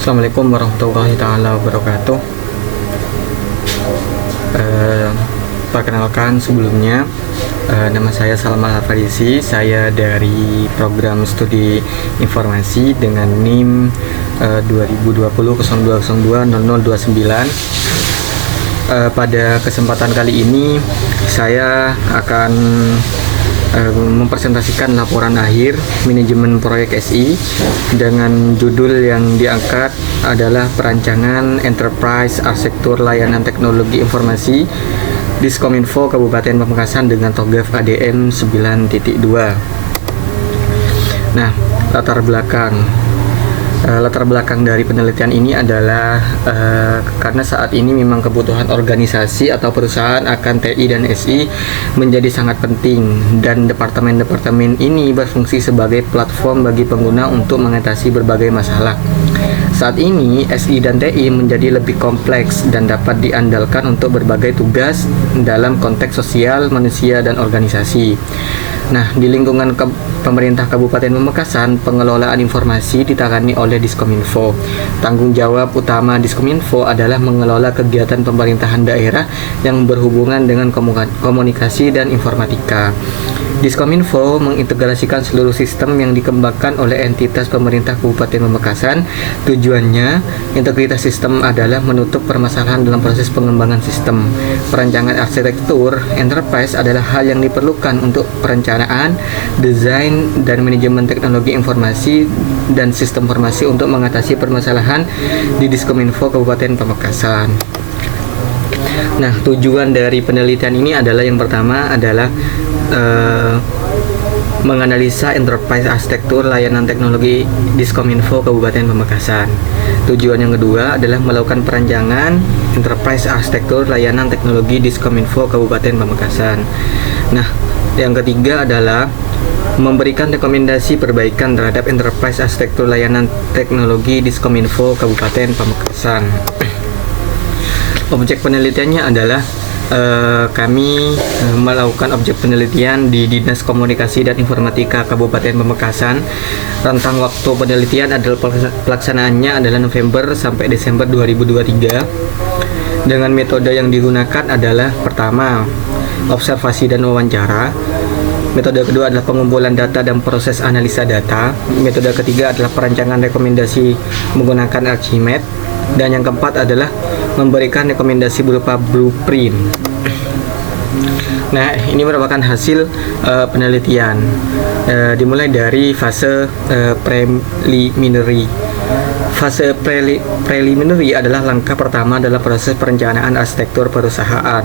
Assalamualaikum warahmatullahi taala wabarakatuh. Eh, Perkenalkan sebelumnya, nama saya Salman Al-Farisi. Saya dari program studi informasi dengan NIM 2020-0202-0029. Pada kesempatan kali ini saya akan mempresentasikan laporan akhir manajemen proyek SI dengan judul yang diangkat adalah perancangan Enterprise Arsitektur Layanan Teknologi Informasi Diskominfo Kabupaten Pamekasan dengan TOGAF ADM 9.2. Nah, latar belakang dari penelitian ini adalah karena saat ini memang kebutuhan organisasi atau perusahaan akan TI dan SI menjadi sangat penting, dan departemen-departemen ini berfungsi sebagai platform bagi pengguna untuk mengatasi berbagai masalah. Saat ini SI dan TI menjadi lebih kompleks dan dapat diandalkan untuk berbagai tugas dalam konteks sosial, manusia, dan organisasi. Nah, di lingkungan pemerintah Kabupaten Pamekasan, pengelolaan informasi ditangani oleh Diskominfo. Tanggung jawab utama Diskominfo adalah mengelola kegiatan pemerintahan daerah yang berhubungan dengan komunikasi dan informatika. Diskominfo mengintegrasikan seluruh sistem yang dikembangkan oleh entitas pemerintah Kabupaten Pamekasan. Tujuannya, integritas sistem adalah menutup permasalahan dalam proses pengembangan sistem. Perancangan arsitektur enterprise adalah hal yang diperlukan untuk perencanaan, desain, dan manajemen teknologi informasi dan sistem informasi untuk mengatasi permasalahan di Diskominfo Kabupaten Pamekasan. Nah, tujuan dari penelitian ini adalah yang pertama adalah menganalisa enterprise arsitektur layanan teknologi Diskominfo Kabupaten Pamekasan. Tujuan yang kedua adalah melakukan perancangan enterprise arsitektur layanan teknologi Diskominfo Kabupaten Pamekasan. Nah, yang ketiga adalah memberikan rekomendasi perbaikan terhadap enterprise arsitektur layanan teknologi Diskominfo Kabupaten Pamekasan. Objek penelitiannya adalah kami melakukan objek penelitian di Dinas Komunikasi dan Informatika Kabupaten Pamekasan. Rentang waktu penelitian adalah pelaksanaannya adalah November sampai Desember 2023. Dengan metode yang digunakan adalah pertama, observasi dan wawancara. Metode kedua adalah pengumpulan data dan proses analisa data. Metode ketiga adalah perancangan rekomendasi menggunakan Archimedes. Dan yang keempat adalah memberikan rekomendasi berupa blueprint. Nah, ini merupakan hasil penelitian. Dimulai dari fase preliminary. Fase preliminary adalah langkah pertama dalam proses perencanaan arsitektur perusahaan.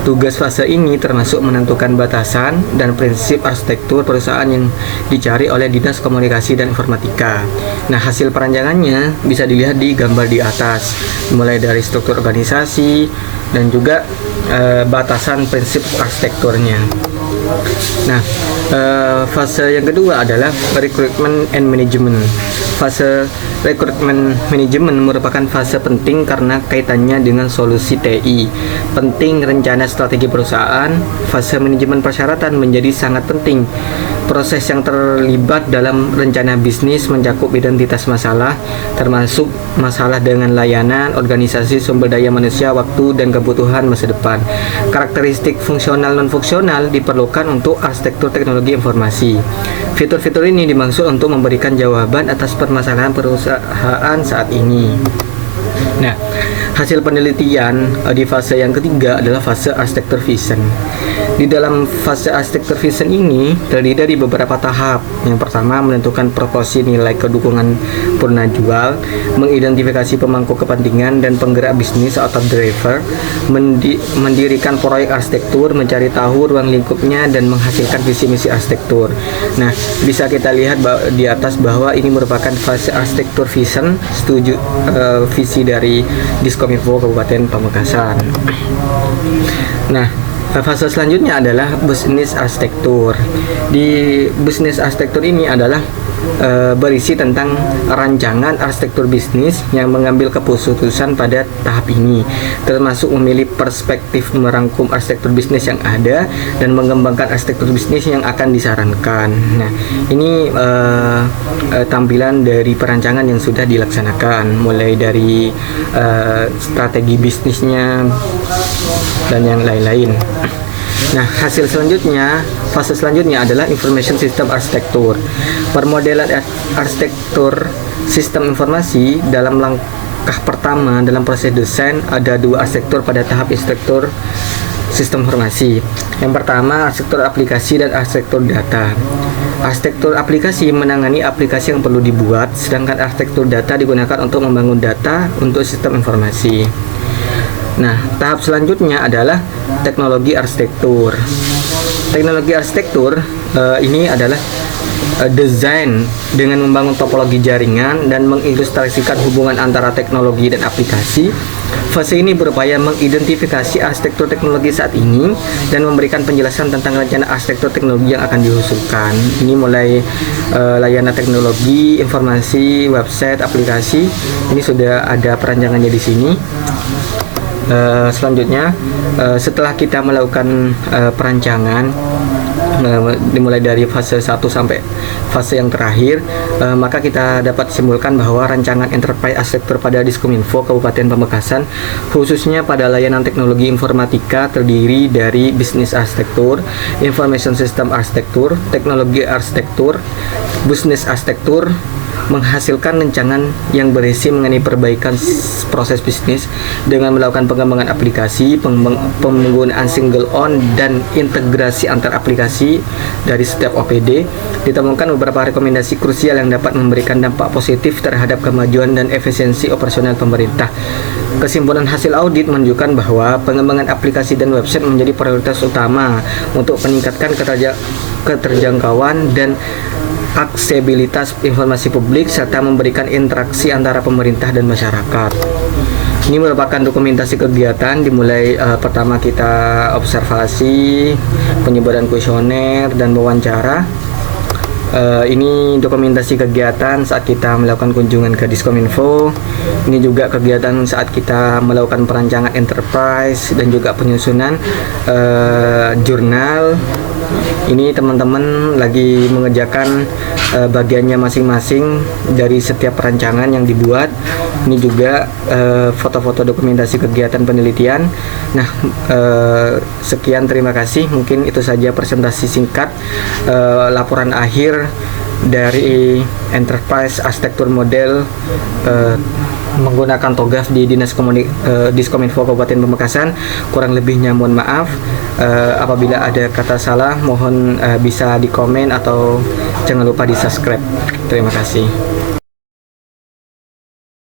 Tugas fase ini termasuk menentukan batasan dan prinsip arsitektur perusahaan yang dicari oleh Dinas Komunikasi dan Informatika. Nah, hasil perancangannya bisa dilihat di gambar di atas, mulai dari struktur organisasi dan juga batasan prinsip arsitekturnya. Nah, fase yang kedua adalah recruitment and management. Fase recruitment management merupakan fase penting karena kaitannya dengan solusi TI. Penting rencana strategi perusahaan. Fase manajemen persyaratan menjadi sangat penting. Proses yang terlibat dalam rencana bisnis mencakup identitas masalah, termasuk masalah dengan layanan, organisasi, sumber daya manusia, waktu, dan kebutuhan masa depan. Karakteristik fungsional non-fungsional diperlukan untuk arsitektur teknologi informasi. Fitur-fitur ini dimaksud untuk memberikan jawaban atas permasalahan perusahaan saat ini. Nah, hasil penelitian di fase yang ketiga adalah fase arsitektur vision. Di dalam fase arsitektur vision ini terdiri dari beberapa tahap. Yang pertama, menentukan proporsi nilai kedukungan purna jual, mengidentifikasi pemangku kepentingan dan penggerak bisnis atau driver, mendirikan proyek arsitektur, mencari tahu ruang lingkupnya, dan menghasilkan visi misi arsitektur. Nah, bisa kita lihat di atas bahwa ini merupakan fase arsitektur vision, visi dari Diskominfo Kabupaten Pamekasan. Nah, fase selanjutnya adalah bisnis arsitektur. Di bisnis arsitektur ini adalah berisi tentang rancangan arsitektur bisnis yang mengambil keputusan pada tahap ini, termasuk memilih perspektif merangkum arsitektur bisnis yang ada dan mengembangkan arsitektur bisnis yang akan disarankan. Nah, ini tampilan dari perancangan yang sudah dilaksanakan, mulai dari strategi bisnisnya dan yang lain-lain. Nah, hasil selanjutnya, fase selanjutnya adalah Information System Architecture. Permodelan arsitektur sistem informasi dalam langkah pertama dalam proses desain ada dua arsitektur pada tahap arsitektur sistem informasi. Yang pertama, arsitektur aplikasi dan arsitektur data. Arsitektur aplikasi menangani aplikasi yang perlu dibuat, sedangkan arsitektur data digunakan untuk membangun data untuk sistem informasi. Nah, tahap selanjutnya adalah teknologi arsitektur. Teknologi arsitektur ini adalah desain dengan membangun topologi jaringan dan mengilustrasikan hubungan antara teknologi dan aplikasi. Fase ini berupaya mengidentifikasi arsitektur teknologi saat ini dan memberikan penjelasan tentang rencana arsitektur teknologi yang akan diusulkan. Ini mulai layanan teknologi, informasi, website, aplikasi. Ini sudah ada perancangannya di sini. Selanjutnya, setelah kita melakukan perancangan dimulai dari fase 1 sampai fase yang terakhir, maka kita dapat simpulkan bahwa rancangan enterprise arsitektur pada Diskominfo Kabupaten Pamekasan, khususnya pada layanan teknologi informatika, terdiri dari bisnis arsitektur, information system arsitektur, teknologi arsitektur, bisnis arsitektur, menghasilkan rancangan yang berisi mengenai perbaikan proses bisnis dengan melakukan pengembangan aplikasi, penggunaan single on dan integrasi antar aplikasi dari setiap OPD. Ditemukan beberapa rekomendasi krusial yang dapat memberikan dampak positif terhadap kemajuan dan efisiensi operasional pemerintah. Kesimpulan hasil audit menunjukkan bahwa pengembangan aplikasi dan website menjadi prioritas utama untuk meningkatkan keterjangkauan dan aksesibilitas informasi publik serta memberikan interaksi antara pemerintah dan masyarakat. Ini merupakan dokumentasi kegiatan, dimulai pertama kita observasi, penyebaran kuesioner dan wawancara. Ini dokumentasi kegiatan saat kita melakukan kunjungan ke Diskominfo. Ini juga kegiatan saat kita melakukan perancangan enterprise dan juga penyusunan jurnal. Ini teman-teman lagi mengerjakan bagiannya masing-masing dari setiap perancangan yang dibuat. Ini juga foto-foto dokumentasi kegiatan penelitian. Nah, sekian, terima kasih. Mungkin itu saja presentasi singkat laporan akhir dari Enterprise Arsitektur Model menggunakan TOGAF di Diskominfo Kabupaten Pamekasan. Kurang lebihnya mohon maaf. Apabila ada kata salah, mohon bisa di komen atau jangan lupa di subscribe. Terima kasih.